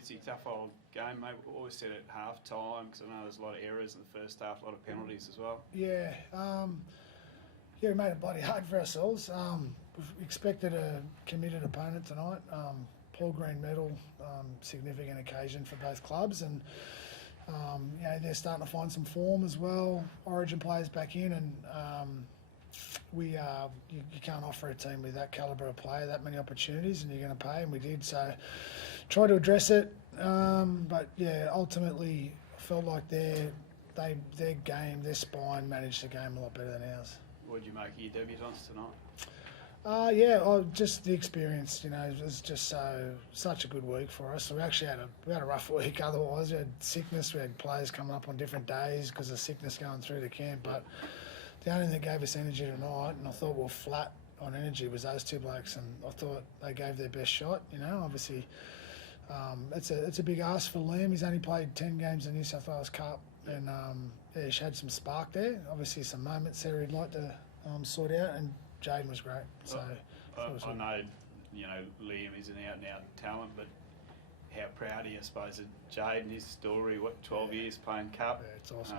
Fitzy, tough old game, mate. We always said at half time, because I know there's a lot of errors in the first half, a lot of penalties as well. Yeah, we made it bloody hard for ourselves. We expected a committed opponent tonight. Paul Green medal, significant occasion for both clubs, and they're starting to find some form as well. Origin players back in, and you can't offer a team with that calibre of player that many opportunities, and you're going to pay, and we did. So try to address it, but yeah, ultimately felt like their game, their spine managed the game a lot better than ours. What did you make of your debutants tonight? Just the experience. It was just such a good week for us. So we actually had a rough week. Otherwise, we had sickness. We had players coming up on different days because of sickness going through the camp. But the only thing that gave us energy tonight, and I thought we were flat on energy, was those two blokes, and I thought they gave their best shot. Obviously, it's a big ask for Liam. He's only played 10 games in the New South Wales Cup, and he's had some spark there. Obviously, some moments there he'd like to sort out, and Jaden was great. So I know, Liam is an out-and-out talent, but how proud he is, I suppose, of Jaden, his story, 12 years playing Cup, it's awesome.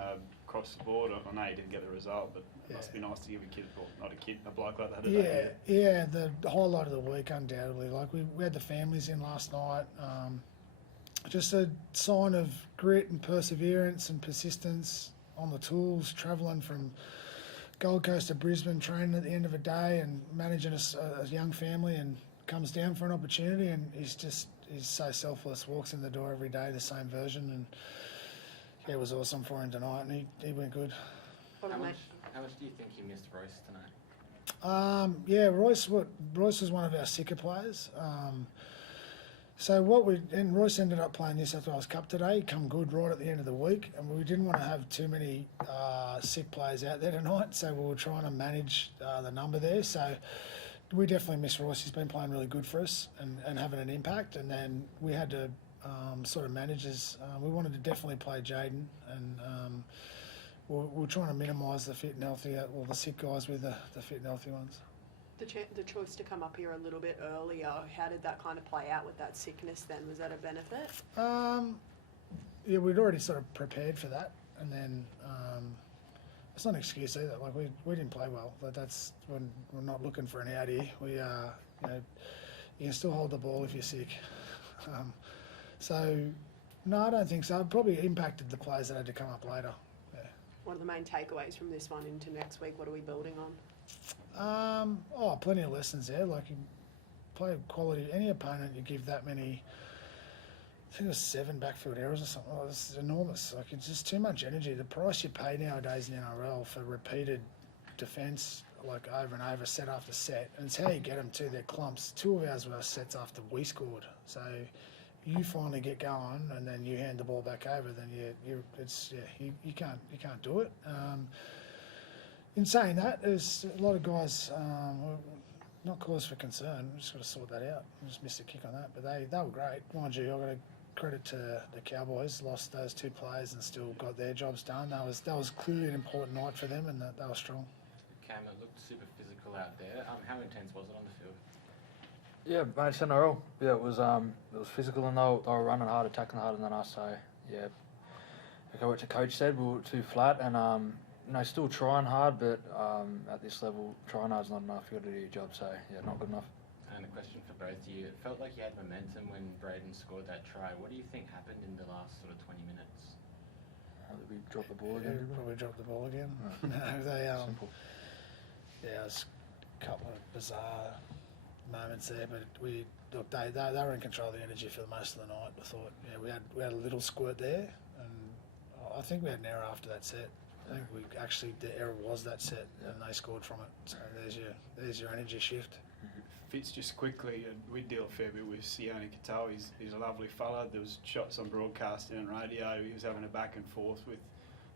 Across the board. I know he didn't get the result, but it must be nice to give a bloke like that Yeah, the highlight of the week, undoubtedly. Like, we had the families in last night. Just a sign of grit and perseverance and persistence on the tools, travelling from Gold Coast to Brisbane, training at the end of a day and managing a young family, and comes down for an opportunity, and he's so selfless, walks in the door every day, the same version, and it was awesome for him tonight, and he went good. How much do you think you missed Royce tonight? Royce was one of our sicker players. Royce ended up playing New South Wales Cup today. He come good right at the end of the week, and we didn't want to have too many sick players out there tonight, so we were trying to manage the number there. So we definitely miss Royce. He's been playing really good for us and having an impact, and then we had to sort of manage his. We wanted to definitely play Jaden, and we're trying to minimise the fit and healthy, the sick guys with the fit and healthy ones. The choice to come up here a little bit earlier, how did that kind of play out with that sickness then? Was that a benefit? We'd already sort of prepared for that, and then it's not an excuse either. Like, we didn't play well, but that's when we're not looking for an out here. You can still hold the ball if you're sick. No, I don't think so. It probably impacted the players that had to come up later. Yeah. What are the main takeaways from this one into next week? What are we building on? Plenty of lessons there. Like, you play quality. Any opponent, you give that many. I think it was 7 backfield errors or something. Oh, it's enormous. Like, it's just too much energy. The price you pay nowadays in the NRL for repeated defence, like over and over, set after set, and it's how you get them to their clumps. 2 of ours were sets after we scored. So you finally get going, and then you hand the ball back over. Then you can't do it. In saying that, there's a lot of guys, not cause for concern. We've just got to sort that out. We just missed a kick on that, but they were great. Mind you, I've got to credit to the Cowboys. Lost those 2 players and still got their jobs done. That was clearly an important night for them, and they were strong. Cam, it looked super physical out there. How intense was it on the field? Yeah, mate, it's NRL. Yeah, it was physical, and they were running hard, attacking harder than us. So yeah, like what the coach said, we were too flat, and still trying hard, but at this level, trying hard's not enough. You got to do your job. So yeah, not good enough. And a question for both of you. It felt like you had momentum when Braden scored that try. What do you think happened in the last sort of 20 minutes? Did we drop the ball again? Yeah, probably dropped the ball again. No, Simple. Yeah, it was a couple of bizarre moments there, but they were in control of the energy for most of the night. I thought, we had a little squirt there, and I think we had an error after that set. I think the error was that set, and they scored from it. So there's your energy shift. Fitz, just quickly, we deal a fair bit with Sione Katoa. He's a lovely fella. There was shots on broadcast and radio. He was having a back and forth with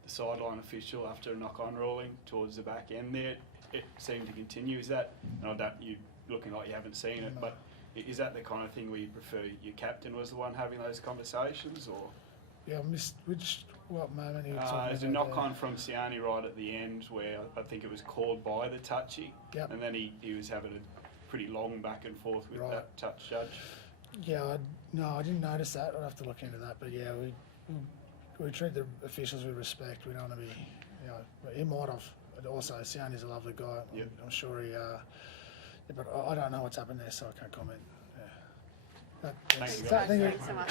the sideline official after a knock-on ruling towards the back end there. It seemed to continue. Is that, and you're looking like you haven't seen it, but is that the kind of thing where you prefer your captain was the one having those conversations, or? Yeah, I missed what moment he was talking about. There's a knock-on from Sione right at the end where I think it was called by the touchy, and then he was having a pretty long back and forth with that touch judge. Yeah, No, I didn't notice that. I'd have to look into that. But yeah, we treat the officials with respect. We don't want to be, you know, he might have. But also, Siani's a lovely guy. Yep. I'm sure he. But I don't know what's happened there, so I can't comment. Yeah. Thank you, guys. Thank you. Thanks so much.